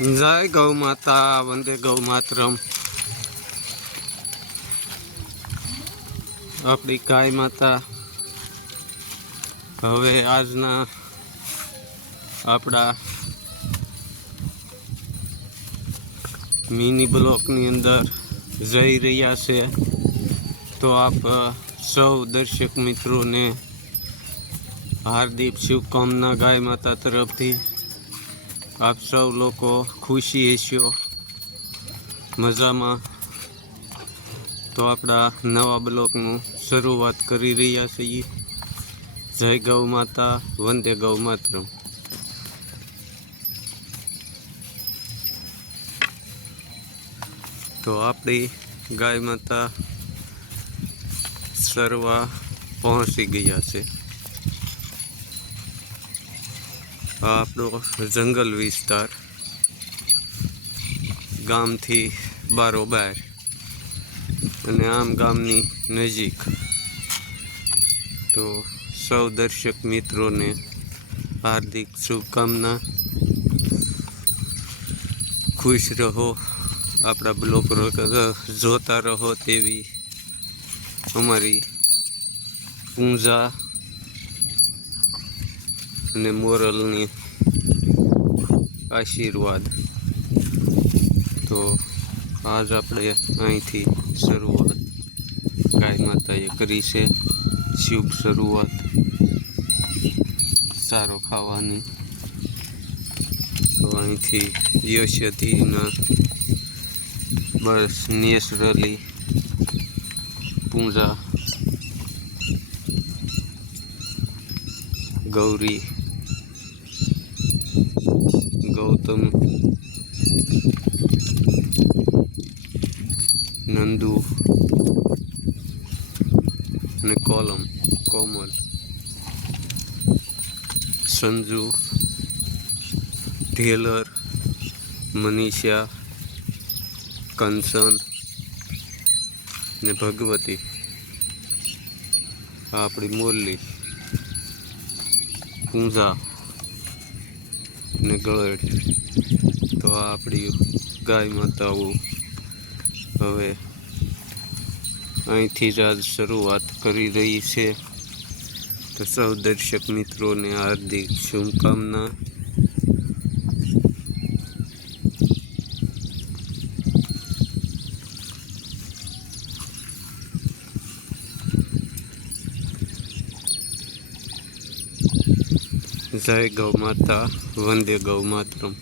જય ગૌ માતા, વંદે ગૌ માતરમ. આપણી ગાય માતા. હવે આજના આપણા મિની બ્લોકની અંદર જઈ રહ્યા છે. તો આપ સૌ દર્શક મિત્રોને હાર્દિક શુભકામના ગાય માતા તરફથી. આપ સૌ લોકો ખુશી હશો? મજામાં? તો આપણા નવા બ્લોકનું શરૂઆત કરી રહ્યા છીએ. જય ગૌ માતા, વંદે ગૌ માતરમ. તો આપણી ગાય માતા સરવા પહોંચી ગયા છે આ આપણો જંગલ વિસ્તાર. ગામથી બારોબાર. અને આમ ગામની નજીક. તો સૌ દર્શક મિત્રોને હાર્દિક શુભકામના. ખુશ રહો. આપણા બ્લોક જોતા રહો તેવી અમારી પૂંજા અને મોરલની આશીર્વાદ. તો આજ આપણે અહીંથી શરૂઆત ગાય માતાએ કરી છે. શુભ શરૂઆત. સારો ખાવાની. તો અહીંથી યશધીના બસ નેચરલી પૂંજા. ગૌરી. ગૌતમ નંદુ અને કોલમ કોમલ સંજુ ઢેલર મનીષા કંચન ને ભગવતી આપણી મુરલી પૂંજા ને ગળડ તો આ આપણી ગાય માતાઓ હવે અહીંથી જ આજ શરૂઆત કરી રહી છે. તો સૌ દર્શક મિત્રોને હાર્દિક શુભકામના. જય ગૌ માતા વંદે ગૌ માતરમ.